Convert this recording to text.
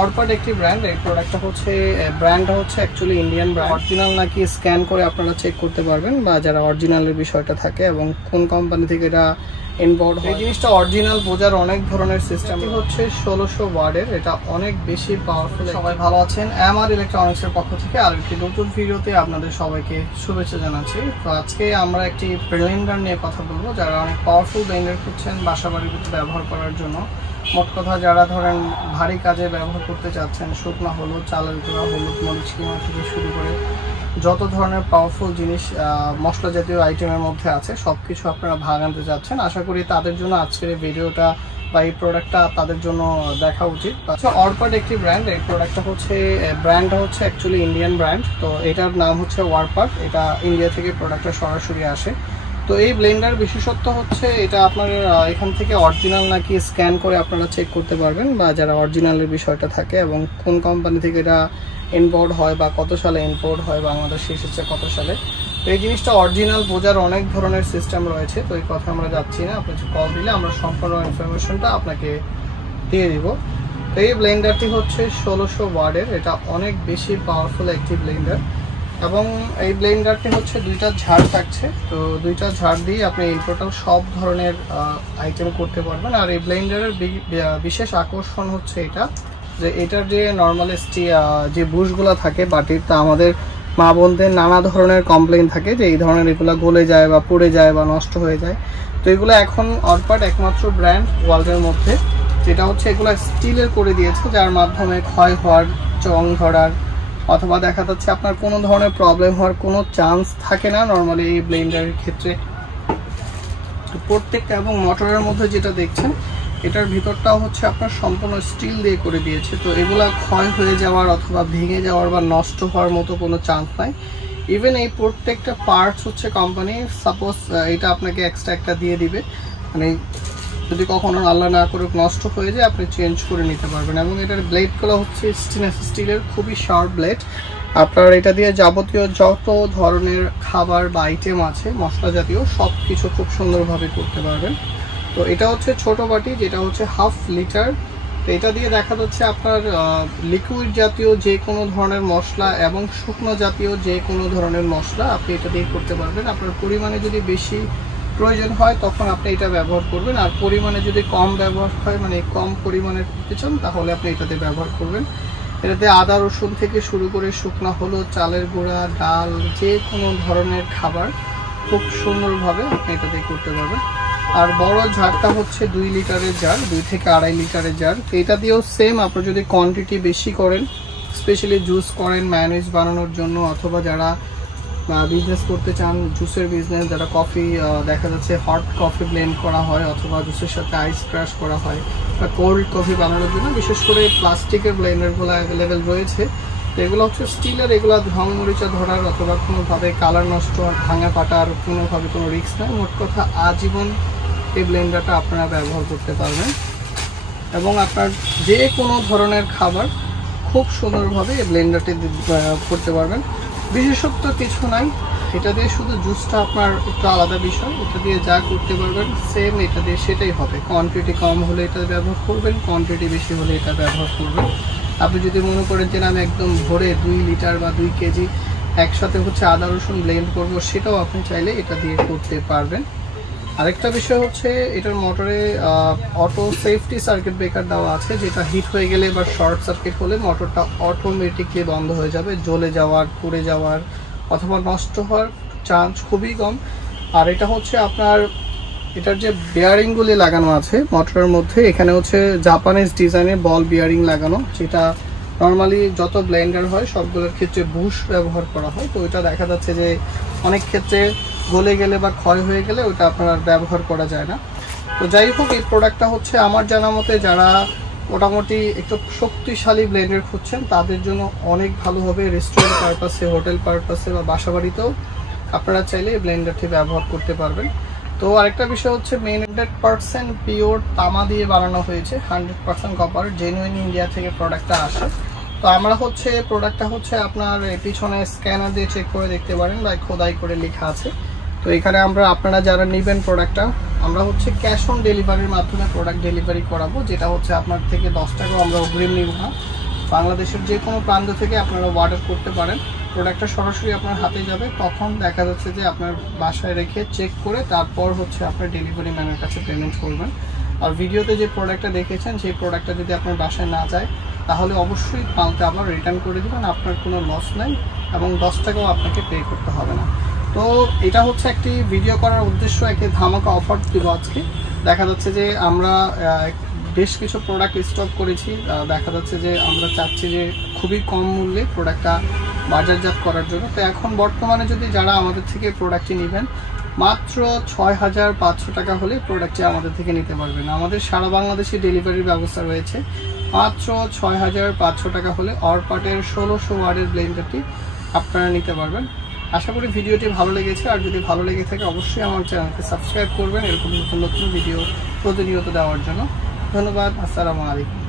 অরপাট একটি ব্র্যান্ড। এই প্রোডাক্টটা হচ্ছে ব্র্যান্ডটা হচ্ছে অ্যাকচুয়ালি ইন্ডিয়ান ব্র্যান্ড। অরিজিনাল নাকি স্ক্যান করে আপনারা চেক করতে পারবেন, বা যারা অরিজিনালের বিষয়টা থাকে এবং কোন কোম্পানি থেকে এটা ইম্পোর্ট হয়। এই জিনিসটা অরিজিনাল বোঝার অনেক ধরনের সিস্টেম হচ্ছে 1600 ওয়াটের। এটা অনেক বেশি পাওয়ারফুল। সবাই ভালো আছেন? এমআর ইলেকট্রনিক্সের পক্ষ থেকে আর একটি নতুন ভিডিওতে আপনাদের সবাইকে শুভেচ্ছা জানাচ্ছি। তো আজকে আমরা একটি ব্লেন্ডার নিয়ে কথা বলবো, যারা অনেক পাওয়ারফুল ব্লেন্ডার খুঁজছেন বাসা বাড়িতে ব্যবহার করার জন্য। মোট কথা যারা ধরেন ভারী কাজে ব্যবহার করতে চাচ্ছেন, শুকনো হলুদ, চালের গুঁড়া, হলুদ, মরিচ, কিমা থেকে শুরু করে যত ধরনের পাওয়ারফুল জিনিস মশলা জাতীয় আইটেমের মধ্যে আছে সব কিছু আপনারা ভাগ আনতে চাচ্ছেন। আশা করি তাদের জন্য আজকের এই ভিডিওটা বা এই প্রোডাক্টটা তাদের জন্য দেখা উচিত। অরপাট একটি ব্র্যান্ড। এই প্রোডাক্টটা হচ্ছে ব্র্যান্ডটা হচ্ছে অ্যাকচুয়ালি ইন্ডিয়ান ব্র্যান্ড। তো এটার নাম হচ্ছে ওয়ারপাট। এটা ইন্ডিয়া থেকে প্রোডাক্টটা সরাসরি আসে। তো এই ব্লেন্ডার বিশেষত্ব হচ্ছে এটা আপনার এখান থেকে অরিজিনাল নাকি স্ক্যান করে আপনারা চেক করতে পারবেন, বা যারা অরিজিনালের বিষয়টা থাকে এবং কোন কোম্পানি থেকে এটা ইম্পোর্ট হয় বা কত সালে ইম্পোর্ট হয়, বাংলাদেশে এসেছে কত সালে। তো এই জিনিসটা অরিজিনাল বোঝার অনেক ধরনের সিস্টেম রয়েছে। তো এই কথা আমরা যাচ্ছি না, আপনি কল দিলে আমরা সম্পূর্ণ ইনফরমেশনটা আপনাকে দিয়ে দিব। তো এই ব্লেন্ডারটি হচ্ছে 1600 ওয়াটের। এটা অনেক বেশি পাওয়ারফুল একটি ব্লেন্ডার, এবং এই ব্লেন্ডারটি হচ্ছে দুইটা ঝাড় থাকছে। তো দুইটা ঝাড় দিয়ে আপনি এই টোটাল সব ধরনের আইটেম করতে পারবেন। আর এই ব্লেন্ডারের বিশেষ আকর্ষণ হচ্ছে এটা যে এটার যে নর্মাল যে বুশগুলো থাকে বাটির, তা আমাদের মা বোনদের নানা ধরনের কমপ্লেন থাকে যে এই ধরনের এগুলো গলে যায় বা পড়ে যায় বা নষ্ট হয়ে যায়। তো এগুলো এখন অরপাট একমাত্র ব্র্যান্ড ওয়ার্ল্ডের মধ্যে যেটা হচ্ছে এগুলো স্টিলের করে দিয়েছে, যার মাধ্যমে ক্ষয় হওয়ার, চং ধরার অথবা দেখা যাচ্ছে আপনার কোনো ধরনের প্রবলেম হওয়ার কোনো চান্স থাকে না নর্মালি এই ব্লেন্ডারের ক্ষেত্রে। প্রত্যেকটা এবং মোটরের মধ্যে যেটা দেখছেন এটার ভিতরটাও হচ্ছে আপনার সম্পূর্ণ স্টিল দিয়ে করে দিয়েছে। তো এগুলা ক্ষয় হয়ে যাওয়ার অথবা ভেঙে যাওয়ার বা নষ্ট হওয়ার মতো কোনো চান্স নাই। ইভেন এই প্রত্যেকটা পার্টস হচ্ছে কোম্পানি সাপোজ এটা আপনাকে এক্সট্রা একটা দিয়ে দিবে, মানে যদি কখনো আল্লাহ না করুক নষ্ট হয়ে যায় আপনি চেঞ্জ করে নিতে পারবেন। এবং এটার ব্লেডগুলো হচ্ছে স্টিলের খুবই শার্প ব্লেড। আপনার এটা দিয়ে যাবতীয় যত ধরনের খাবার বা আইটেম আছে মশলা জাতীয় সব কিছু খুব সুন্দরভাবে করতে পারবেন। তো এটা হচ্ছে ছোট বাটি, যেটা হচ্ছে 1/2 লিটার। তো এটা দিয়ে দেখা যাচ্ছে আপনার লিকুইড জাতীয় যে কোনো ধরনের মশলা এবং শুকনো জাতীয় যে কোনো ধরনের মশলা আপনি এটা দিয়ে করতে পারবেন। আপনার পরিমাণে যদি বেশি প্রয়োজন হয় তখন আপনি এটা ব্যবহার করবেন, আর পরিমাণে যদি কম ব্যবহার হয় মানে কম পরিমাণে করতে চান তাহলে আপনি এটাতে ব্যবহার করবেন। এটাতে আদা রসুন থেকে শুরু করে শুকনো হলুদ, চালের গুঁড়া, ডাল, যে কোনো ধরনের খাবার খুব সুন্দরভাবে আপনি এটাতে করতে পারবেন। আর বড় ঝাড়টা হচ্ছে 2 লিটারের জার, 2 থেকে 2.5 লিটারের জার। তো এটা দিয়েও সেম, আপনি যদি কোয়ান্টিটি বেশি করেন, স্পেশালি জুস করেন মায়োনিজ বানানোর জন্য, অথবা যারা বিজনেস করতে চান জুসের বিজনেস, যারা কফি দেখা যাচ্ছে হট কফি ব্লেন্ড করা হয় অথবা জুসের সাথে আইস ক্রাশ করা হয়, বা কোল্ড কফি বানানোর জন্য বিশেষ করে প্লাস্টিকের ব্লেন্ডারগুলো অ্যাভেলেবেল রয়েছে। তো এগুলো হচ্ছে স্টিলের, এগুলো ঢং মরিচা ধরার অথবা কোনোভাবে কালার নষ্ট ভাঙা ফাটার কোনোভাবে কোনো রিস্ক নেই। মোট কথা আজীবন এই ব্লেন্ডারটা আপনারা ব্যবহার করতে পারবেন, এবং আপনার যে কোনো ধরনের খাবার খুব সুন্দরভাবে এই ব্লেন্ডারটি করতে পারবেন। বিশেষত্ব কিছু নাই, এটা দিয়ে শুধু জুসটা আপনার একটু আলাদা বিষয়, এটা দিয়ে যা করতে পারবেন সেম এটা দিয়ে সেটাই হবে। কোয়ান্টিটি কম হলে এটা ব্যবহার করবেন, কোয়ান্টিটি বেশি হলে এটা ব্যবহার করবেন। আপনি যদি মনে করেন যে আমি একদম ভরে 2 লিটার বা 2 কেজি একসাথে হচ্ছে আদা রসুন ব্লেন্ড করব, সেটাও আপনি চাইলে এটা দিয়ে করতে পারবেন। আরেকটা বিষয় হচ্ছে এটার মোটরে অটো সেফটি সার্কিট ব্রেকার দেওয়া আছে, যেটা হিট হয়ে গেলে বা শর্ট সার্কিট হলে মোটরটা অটোমেটিকলি বন্ধ হয়ে যাবে। জ্বলে যাওয়ার, পুড়ে যাওয়ার অথবা নষ্ট হওয়ার চান্স খুবই কম। আর এটা হচ্ছে আপনার এটার যে বিয়ারিংগুলি লাগানো আছে মোটরের মধ্যে, এখানে হচ্ছে জাপানিজ ডিজাইনের বল বিয়ারিং লাগানো, যেটা নর্মালি যত ব্লেন্ডার হয় সবগুলোর ক্ষেত্রে বুশ ব্যবহার করা হয়। তো এটা দেখা যাচ্ছে যে অনেক ক্ষেত্রে গলে গেলে বা ক্ষয় হয়ে গেলে ওটা আপনার আর ব্যবহার করা যায় না। তো যাই হোক, এই প্রোডাক্টটা হচ্ছে আমার জানা মতে যারা মোটামুটি একটু শক্তিশালী ব্লেন্ডার খুঁজছেন তাদের জন্য অনেক ভালো হবে। রেস্টুরেন্ট পারপাসে, হোটেল পারপাসে বা বাসা বাড়িতেও আপনারা চাইলে এই ব্লেন্ডারটি ব্যবহার করতে পারবেন। তো আরেকটা বিষয় হচ্ছে 100% পিওর তামা দিয়ে বানানো হয়েছে, 100% কপার, জেনুইন ইন্ডিয়া থেকে প্রোডাক্টটা আসে। তো আমরা হচ্ছে প্রোডাক্টটা হচ্ছে আপনার পিছনে স্ক্যানার দিয়ে চেক করে দেখতে পারেন বা খোদাই করে লেখা আছে। তো তো এখানে আপনারা যারা নেবেন প্রোডাক্টটা, আমরা হচ্ছে ক্যাশ অন ডেলিভারির মাধ্যমে প্রোডাক্ট ডেলিভারি করাবো, যেটা হচ্ছে আপনার থেকে 10 টাকাও আমরা অগ্রিম নিব না। বাংলাদেশের যে কোনো প্রান্ত থেকে আপনারা অর্ডার করতে পারেন, প্রোডাক্টটা সরাসরি আপনার হাতে যাবে, তখন দেখা যাচ্ছে যে আপনার বাসায় রেখে চেক করে তারপর হচ্ছে আপনার ডেলিভারি ম্যানের কাছে পেমেন্ট করবেন। আর ভিডিওতে যে প্রোডাক্টটা দেখেছেন সেই প্রোডাক্টটা যদি আপনার বাসায় না যায় তাহলে অবশ্যই মালটা আবার রিটার্ন করে দেবেন, আপনার কোনো লস নাই এবং 10 টাকাও আপনাকে পে করতে হবে না। তো এটা হচ্ছে একটি ভিডিও করার উদ্দেশ্য, একটি ধামাকা অফার দিব আজকে। দেখা যাচ্ছে যে আমরা বেশ কিছু প্রোডাক্ট স্টক করেছি, দেখা যাচ্ছে যে আমরা চাচ্ছি যে খুবই কম মূল্যে প্রোডাক্টটা বাজারজাত করার জন্য। তো এখন বর্তমানে যদি যারা আমাদের থেকে প্রোডাক্টটি নেবেন, মাত্র 6500 টাকা হলে প্রোডাক্টটি আমাদের থেকে নিতে পারবেন। আমাদের সারা বাংলাদেশে ডেলিভারির ব্যবস্থা রয়েছে। মাত্র 6500 টাকা হলে অরপাটের 1600 ওয়াটের ব্লেন্ডারটি আপনারা নিতে পারবেন। আশা করি ভিডিওটি ভালো লেগেছে, আর যদি ভালো লেগে থাকে অবশ্যই আমার চ্যানেলকে সাবস্ক্রাইব করবেন এরকম নতুন নতুন ভিডিও প্রতিনিয়ত দেওয়ার জন্য। ধন্যবাদ। আসসালামু আলাইকুম।